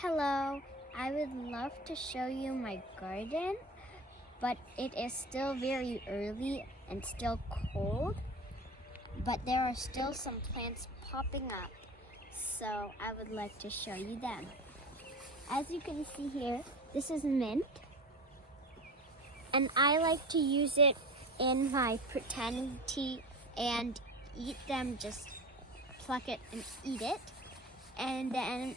Hello, I would love to show you my garden, but it is still very early and still cold, but there are still some plants popping up, so I would like to show you them. As you can see here, this is mint, and I like to use it in my pretend tea and eat them, just pluck it and eat it. And then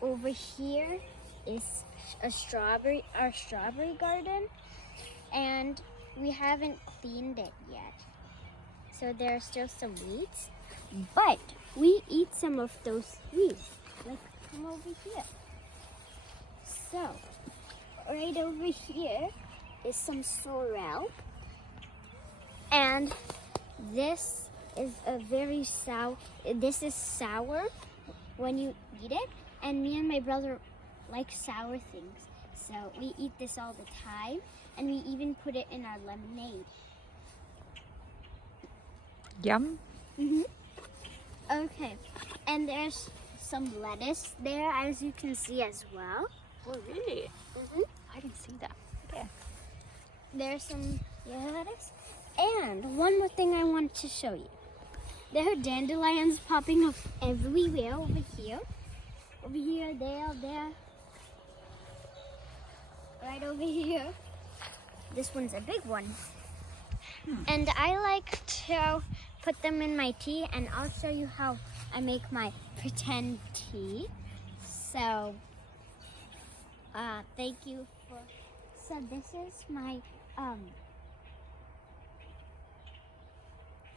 over here is our strawberry garden, and we haven't cleaned it yet. So there are still some weeds, but we eat some of those weeds. Like, come over here. So, right over here is some sorrel, and this is this is sour when you eat it, and me and my brother like sour things, so we eat this all the time, and we even put it in our lemonade. Yum. Okay, and there's some lettuce there, as you can see as well. Oh, really? I didn't see that. Okay. There's some yellow lettuce, and one more thing I want to show you. There are dandelions popping up everywhere over here, there, right over here. This one's a big one. And I like to put them in my tea, and I'll show you how I make my pretend tea. So, thank you for, so this is my,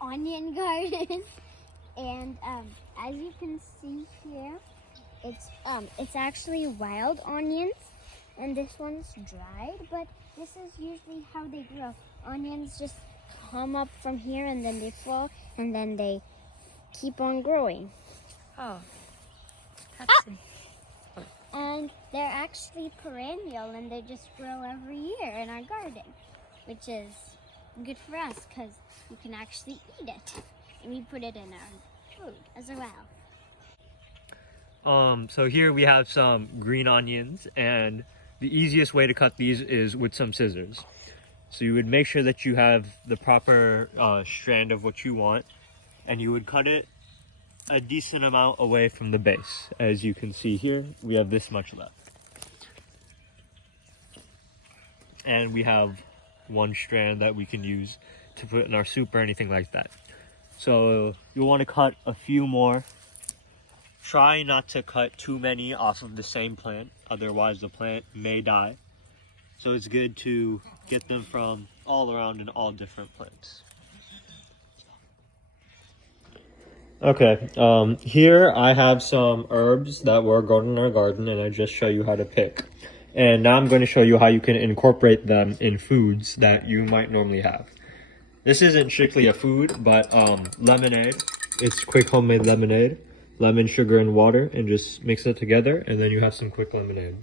onion garden, and as you can see here, it's actually wild onions, and this one's dried, but this is usually how they grow. Onions just come up from here, and then they fall, and then they keep on growing. Oh. And they're actually perennial, and they just grow every year in our garden, which is good for us because we can actually eat it, and we put it in our food as well. So here we have some green onions, and the easiest way to cut these is with some scissors. So you would make sure that you have the proper strand of what you want, and you would cut it a decent amount away from the base. As you can see here, we have this much left. And we have one strand that we can use to put in our soup or anything like that. So you'll want to cut a few more. Try not to cut too many off of the same plant, otherwise the plant may die. So it's good to get them from all around in all different plants. Okay, here I have some herbs that were grown in our garden, and I just show you how to pick. And now I'm going to show you how you can incorporate them in foods that you might normally have. This isn't strictly a food, but lemonade. It's quick homemade lemonade. Lemon, sugar, and water, and just mix it together, and then you have some quick lemonade.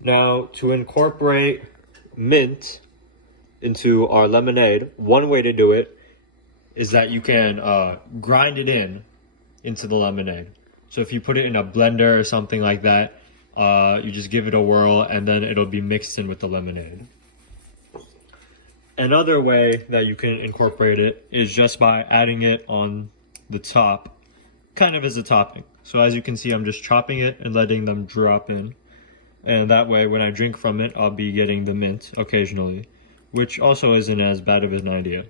Now, to incorporate mint into our lemonade, one way to do it is that you can grind it into the lemonade. So if you put it in a blender or something like that, you just give it a whirl, and then it'll be mixed in with the lemonade. Another way that you can incorporate it is just by adding it on the top, kind of as a topping. So as you can see, I'm just chopping it and letting them drop in. And that way, when I drink from it, I'll be getting the mint occasionally, which also isn't as bad of an idea.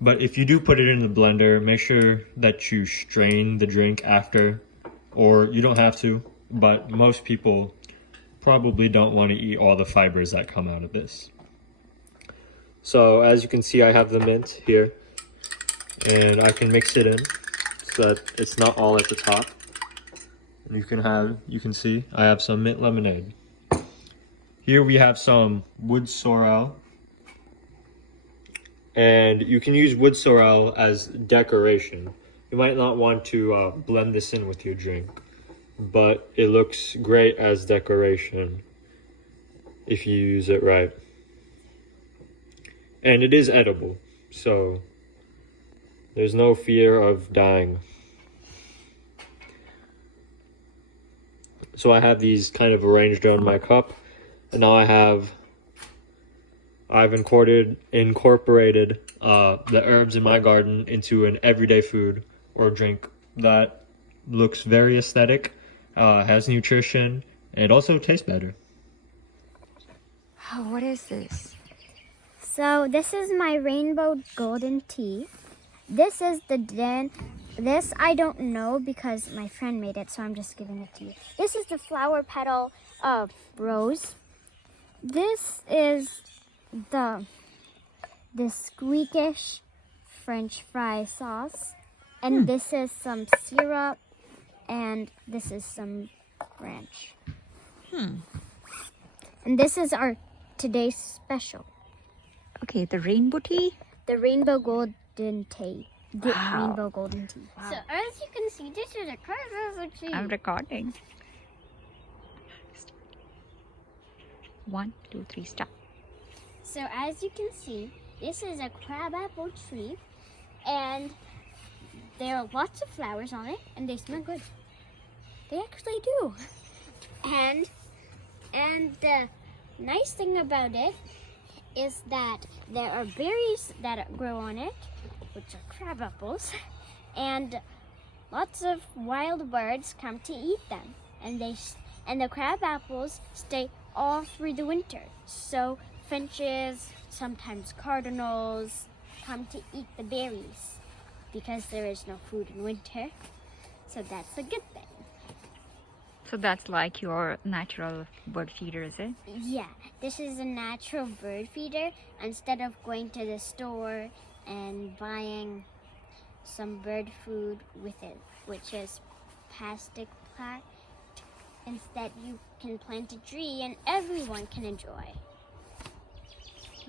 But if you do put it in the blender, make sure that you strain the drink after, or you don't have to, but most people probably don't want to eat all the fibers that come out of this. So as you can see, I have the mint here, and I can mix it in so that it's not all at the top. And you can see I have some mint lemonade. Here we have some wood sorrel, and you can use wood sorrel as decoration. You might not want to blend this in with your drink, but it looks great as decoration if you use it right. And it is edible, so there's no fear of dying. So I have these kind of arranged on my cup, and now I've incorporated the herbs in my garden into an everyday food or drink that looks very aesthetic, has nutrition, and also tastes better. Oh, what is this? So this is my rainbow golden tea. This is this I don't know because my friend made it, so I'm just giving it to you. This is the flower petal of rose. This is the squeakish French fry sauce. And this is some syrup, and this is some ranch. And this is our today's special. Okay, the rainbow tea? The rainbow golden tea. The Wow. rainbow golden tea. So as you can see, this is a carver tree. I'm recording. 1, 2, 3, stop. So as you can see, this is a crabapple tree, and there are lots of flowers on it, and they smell good. They actually do. And the nice thing about it is that there are berries that grow on it, which are crab apples, and lots of wild birds come to eat them. And the crab apples stay all through the winter. So finches, sometimes cardinals, come to eat the berries because there is no food in winter. So that's a good thing. So that's like your natural bird feeder, is it? Yeah, this is a natural bird feeder. Instead of going to the store and buying some bird food with it, which is plastic plant, instead you can plant a tree and everyone can enjoy.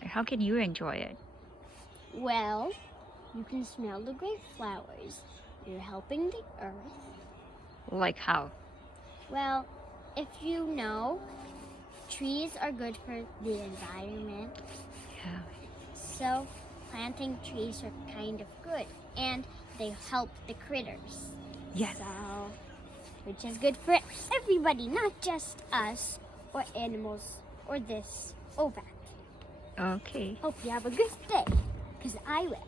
How can you enjoy it? Well, you can smell the great flowers. You're helping the earth. Like how? Well, if you know, trees are good for the environment. Yeah. So planting trees are kind of good, and they help the critters. Yes. So, which is good for everybody, not just us or animals or this or that. Okay. Hope you have a good day, because I will.